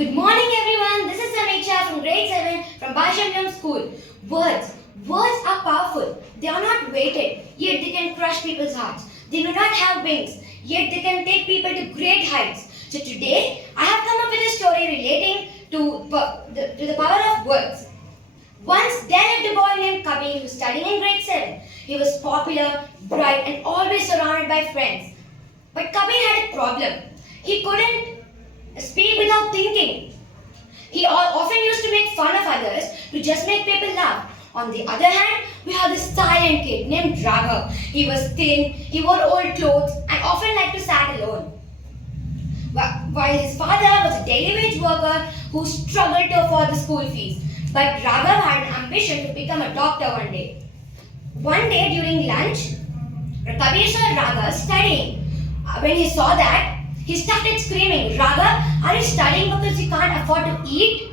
Good morning everyone, this is Samiksha from grade 7 from Bhashamyam school. Words. Words are powerful. They are not weighted, yet they can crush people's hearts. They do not have wings, yet they can take people to great heights. So today, I have come up with a story relating to the power of words. Once there lived a boy named Kabir who was studying in grade 7. He was popular, bright and always surrounded by friends. But Kabir had a problem. He couldn't speak without thinking. He often used to make fun of others to just make people laugh. On the other hand, we have this silent kid named Raghav. He was thin, he wore old clothes and often liked to sat alone. While his father was a daily wage worker who struggled to afford the school fees. But Raghav had an ambition to become a doctor one day. One day during lunch, Kabir saw Raghav studying. When he saw that, he started screaming, "Raghav, are you studying because you can't afford to eat?"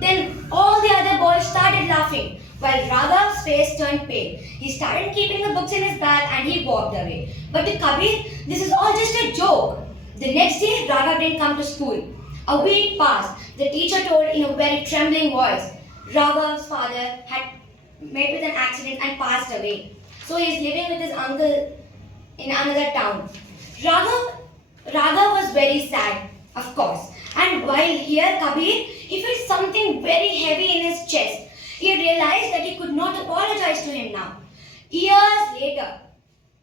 Then all the other boys started laughing, while Raghav's face turned pale. He started keeping the books in his bag and he walked away. But to Kabir, this is all just a joke. The next day, Raghav didn't come to school. A week passed. The teacher told in a very trembling voice, Raghav's father had met with an accident and passed away. So he is living with his uncle in another town. Raghav was very sad, of course. And while here Kabir, he felt something very heavy in his chest. He realized that he could not apologize to him now. Years later,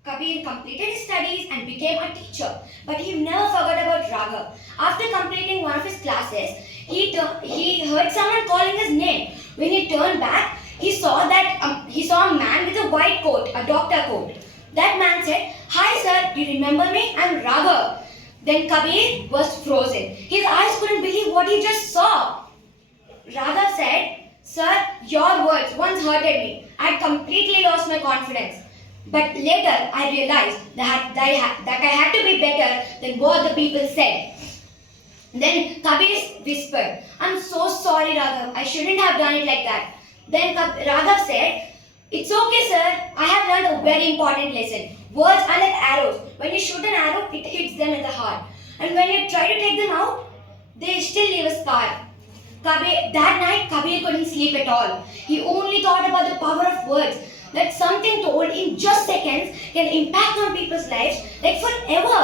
Kabir completed his studies and became a teacher. But he never forgot about Raghav. After completing one of his classes, he heard someone calling his name. When he turned back, he saw a man with a white coat, a doctor coat. That man said, "Hi sir, do you remember me? I'm Raghav." Then Kabir was frozen. His eyes couldn't believe what he just saw. Raghav said, "Sir, your words once hurted me. I had completely lost my confidence. But later I realized that I had to be better than what the people said." Then Kabir whispered, "I'm so sorry Raghav, I shouldn't have done it like that." Then Raghav said, "It's okay sir, I have learned a very important lesson. Words are like arrows. When you shoot an arrow, it hits them in the heart. And when you try to take them out, they still leave a scar." That night, Kabir couldn't sleep at all. He only thought about the power of words. That something told in just seconds can impact on people's lives like forever,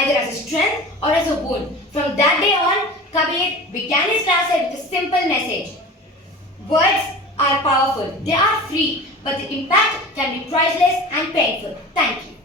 either as a strength or as a wound. From that day on, Kabir began his classes with a simple message. Words are powerful. They are free, but the impact can be priceless and painful. Thank you.